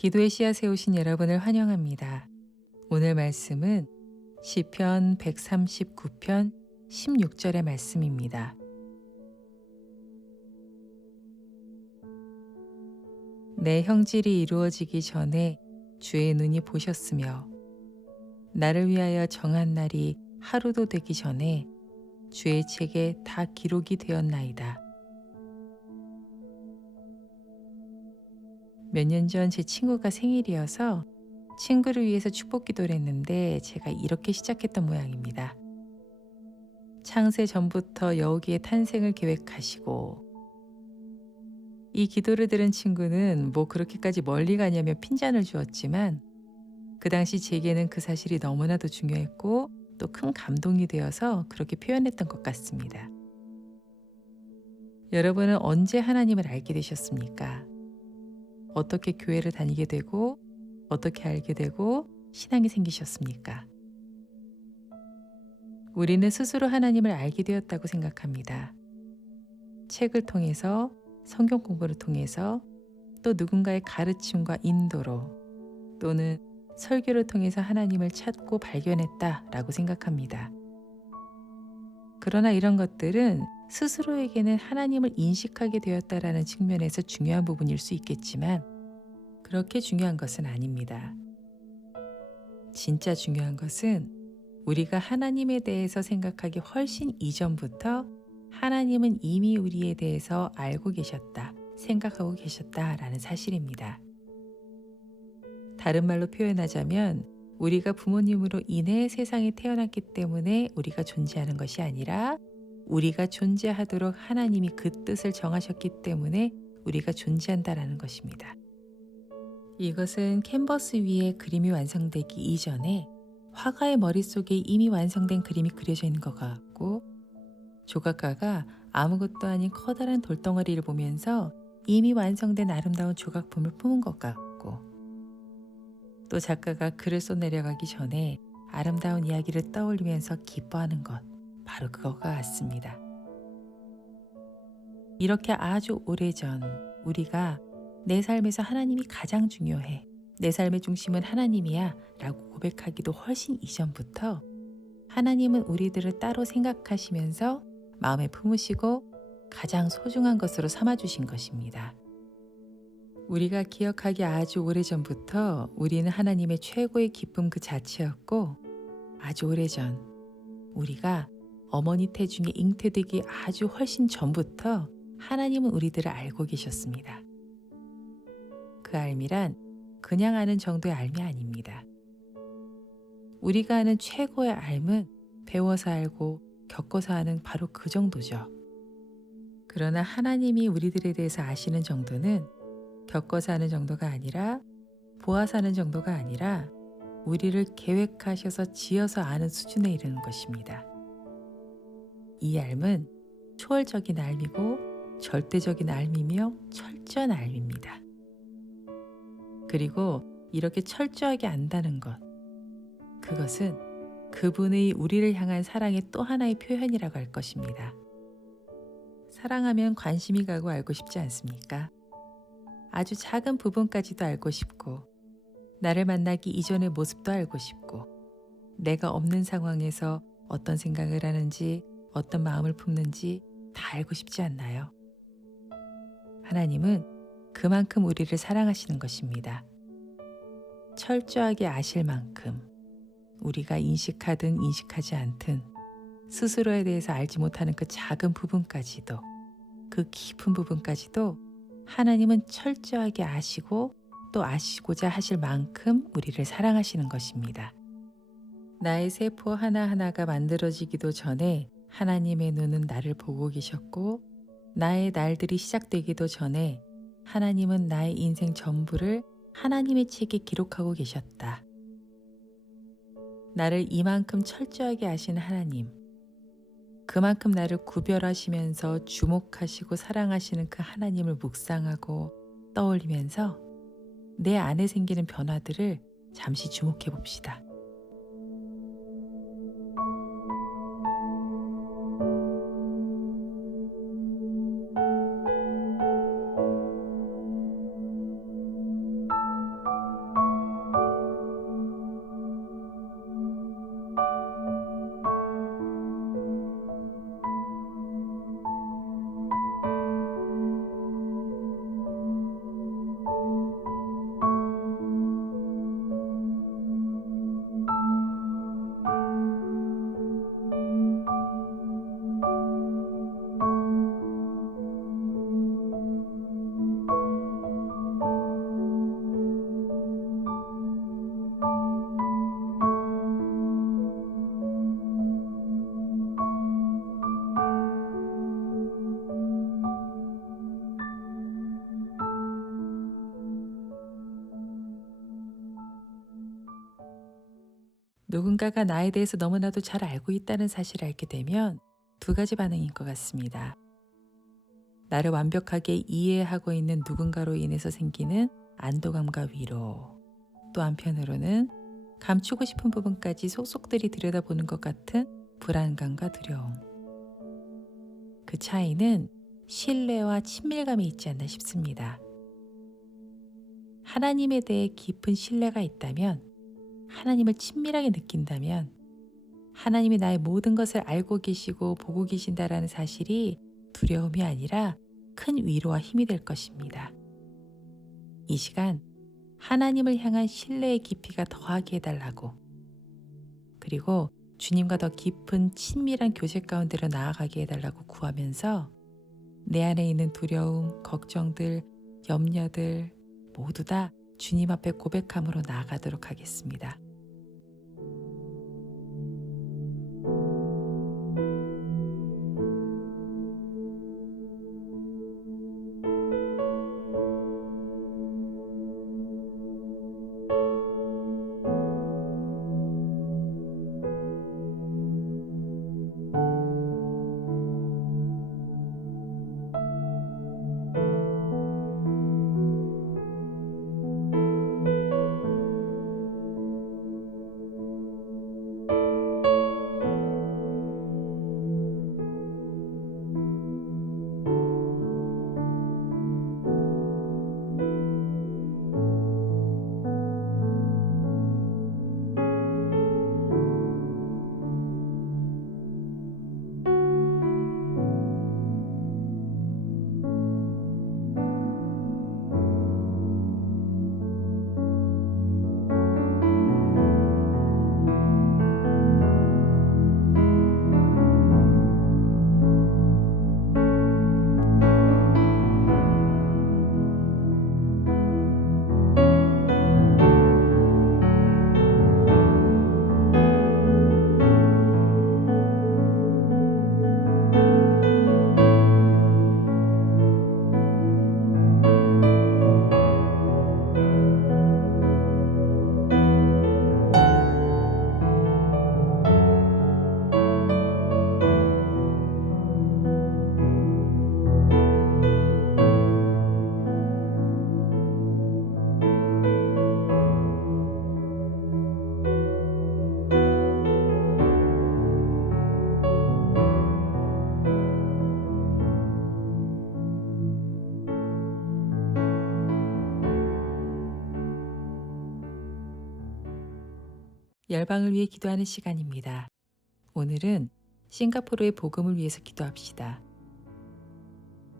기도의 씨앗에 오신 여러분을 환영합니다. 오늘 말씀은 시편 139편 16절의 말씀입니다. 내 형질이 이루어지기 전에 주의 눈이 보셨으며 나를 위하여 정한 날이 하루도 되기 전에 주의 책에 다 기록이 되었나이다. 몇 년 전 제 친구가 생일이어서 친구를 위해서 축복 기도를 했는데 제가 이렇게 시작했던 모양입니다. 창세 전부터 여우기의 탄생을 계획하시고, 이 기도를 들은 친구는 뭐 그렇게까지 멀리 가냐며 핀잔을 주었지만 그 당시 제게는 그 사실이 너무나도 중요했고 또 큰 감동이 되어서 그렇게 표현했던 것 같습니다. 여러분은 언제 하나님을 알게 되셨습니까? 어떻게 교회를 다니게 되고 어떻게 알게 되고 신앙이 생기셨습니까? 우리는 스스로 하나님을 알게 되었다고 생각합니다. 책을 통해서, 성경 공부를 통해서, 또 누군가의 가르침과 인도로, 또는 설교를 통해서 하나님을 찾고 발견했다라고 생각합니다. 그러나 이런 것들은 스스로에게는 하나님을 인식하게 되었다라는 측면에서 중요한 부분일 수 있겠지만 그렇게 중요한 것은 아닙니다. 진짜 중요한 것은 우리가 하나님에 대해서 생각하기 훨씬 이전부터 하나님은 이미 우리에 대해서 알고 계셨다, 생각하고 계셨다라는 사실입니다. 다른 말로 표현하자면 우리가 부모님으로 인해 세상에 태어났기 때문에 우리가 존재하는 것이 아니라 우리가 존재하도록 하나님이 그 뜻을 정하셨기 때문에 우리가 존재한다라는 것입니다. 이것은 캔버스 위에 그림이 완성되기 이전에 화가의 머릿속에 이미 완성된 그림이 그려져 있는 것 같고, 조각가가 아무것도 아닌 커다란 돌덩어리를 보면서 이미 완성된 아름다운 조각품을 품은 것 같고, 또 작가가 글을 써내려가기 전에 아름다운 이야기를 떠올리면서 기뻐하는 것, 바로 그것과 같습니다. 이렇게 아주 오래전 우리가 내 삶에서 하나님이 가장 중요해, 내 삶의 중심은 하나님이야 라고 고백하기도 훨씬 이전부터 하나님은 우리들을 따로 생각하시면서 마음에 품으시고 가장 소중한 것으로 삼아주신 것입니다. 우리가 기억하기 아주 오래전부터 우리는 하나님의 최고의 기쁨 그 자체였고, 아주 오래전 우리가 어머니 태중에 잉태되기 아주 훨씬 전부터 하나님은 우리들을 알고 계셨습니다. 그 알미란 그냥 아는 정도의 알미 아닙니다. 우리가 아는 최고의 알은 배워서 알고 겪어서 아는 바로 그 정도죠. 그러나 하나님이 우리들에 대해서 아시는 정도는 겪어서 아는 정도가 아니라, 보아서 아는 정도가 아니라 우리를 계획하셔서 지어서 아는 수준에 이르는 것입니다. 이 알은 초월적인 알미고 절대적인 알미며 철저한 알미입니다. 그리고 이렇게 철저하게 안다는 것, 그것은 그분의 우리를 향한 사랑의 또 하나의 표현이라고 할 것입니다. 사랑하면 관심이 가고 알고 싶지 않습니까? 아주 작은 부분까지도 알고 싶고, 나를 만나기 이전의 모습도 알고 싶고, 내가 없는 상황에서 어떤 생각을 하는지, 어떤 마음을 품는지 다 알고 싶지 않나요? 하나님은 그만큼 우리를 사랑하시는 것입니다. 철저하게 아실 만큼 우리가 인식하든 인식하지 않든 스스로에 대해서 알지 못하는 그 작은 부분까지도, 그 깊은 부분까지도 하나님은 철저하게 아시고 또 아시고자 하실 만큼 우리를 사랑하시는 것입니다. 나의 세포 하나하나가 만들어지기도 전에 하나님의 눈은 나를 보고 계셨고, 나의 날들이 시작되기도 전에 하나님은 나의 인생 전부를 하나님의 책에 기록하고 계셨다. 나를 이만큼 철저하게 아시는 하나님, 그만큼 나를 구별하시면서 주목하시고 사랑하시는 그 하나님을 묵상하고 떠올리면서 내 안에 생기는 변화들을 잠시 주목해 봅시다. 누군가가 나에 대해서 너무나도 잘 알고 있다는 사실을 알게 되면 두 가지 반응인 것 같습니다. 나를 완벽하게 이해하고 있는 누군가로 인해서 생기는 안도감과 위로, 또 한편으로는 감추고 싶은 부분까지 속속들이 들여다보는 것 같은 불안감과 두려움. 그 차이는 신뢰와 친밀감이 있지 않나 싶습니다. 하나님에 대해 깊은 신뢰가 있다면, 하나님을 친밀하게 느낀다면, 하나님이 나의 모든 것을 알고 계시고 보고 계신다라는 사실이 두려움이 아니라 큰 위로와 힘이 될 것입니다. 이 시간 하나님을 향한 신뢰의 깊이가 더하게 해달라고, 그리고 주님과 더 깊은 친밀한 교제 가운데로 나아가게 해달라고 구하면서 내 안에 있는 두려움, 걱정들, 염려들 모두 다 주님 앞에 고백함으로 나아가도록 하겠습니다. 열방을 위해 기도하는 시간입니다. 오늘은 싱가포르의 복음을 위해서 기도합시다.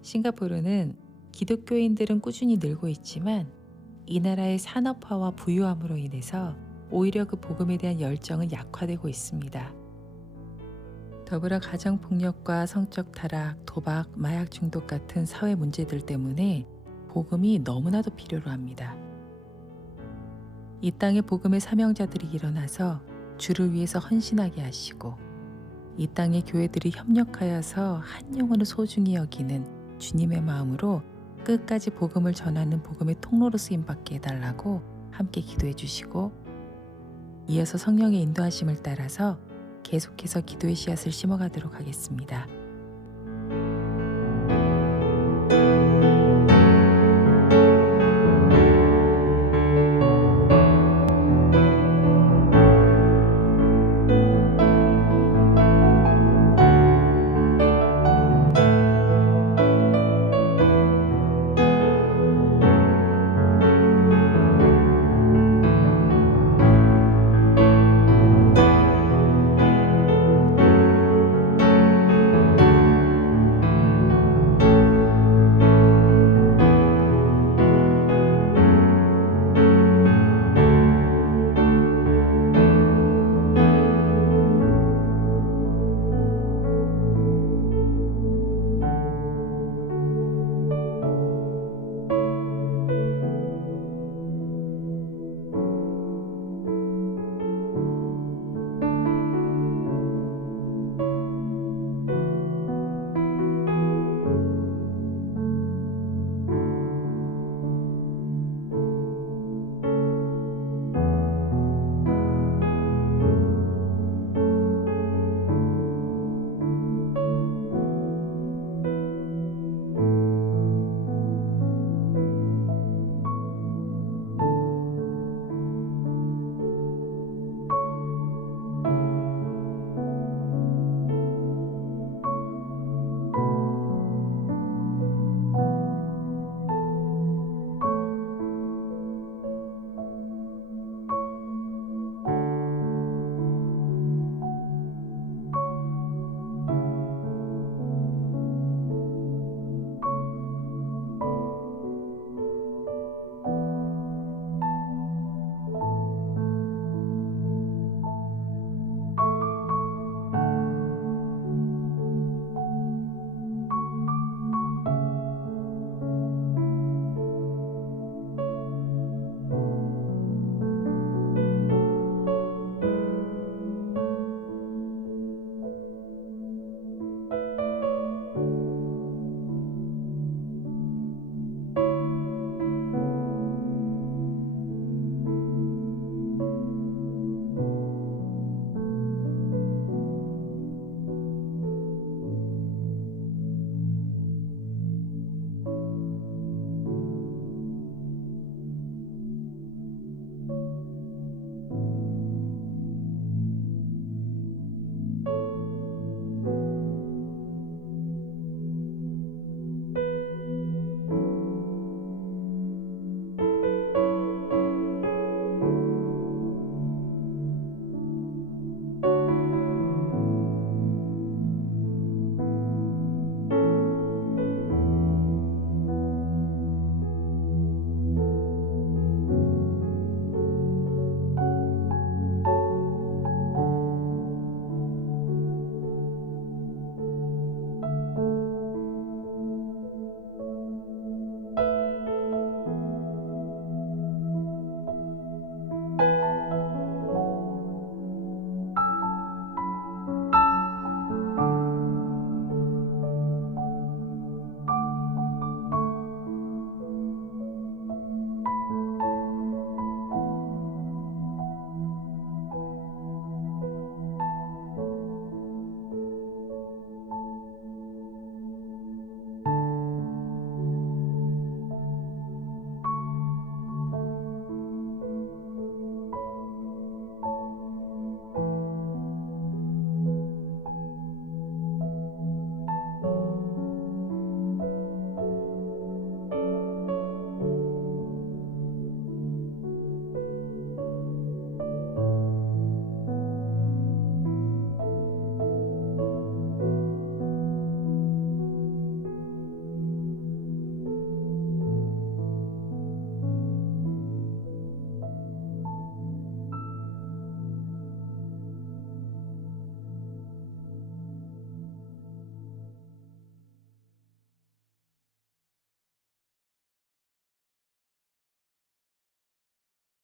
싱가포르는 기독교인들은 꾸준히 늘고 있지만 이 나라의 산업화와 부유함으로 인해서 오히려 그 복음에 대한 열정은 약화되고 있습니다. 더불어 가정폭력과 성적 타락, 도박, 마약 중독 같은 사회 문제들 때문에 복음이 너무나도 필요로 합니다. 이 땅에 복음의 사명자들이 일어나서 주를 위해서 헌신하게 하시고, 이 땅의 교회들이 협력하여서 한 영혼을 소중히 여기는 주님의 마음으로 끝까지 복음을 전하는 복음의 통로로 쓰임받게 해달라고 함께 기도해 주시고, 이어서 성령의 인도하심을 따라서 계속해서 기도의 씨앗을 심어가도록 하겠습니다.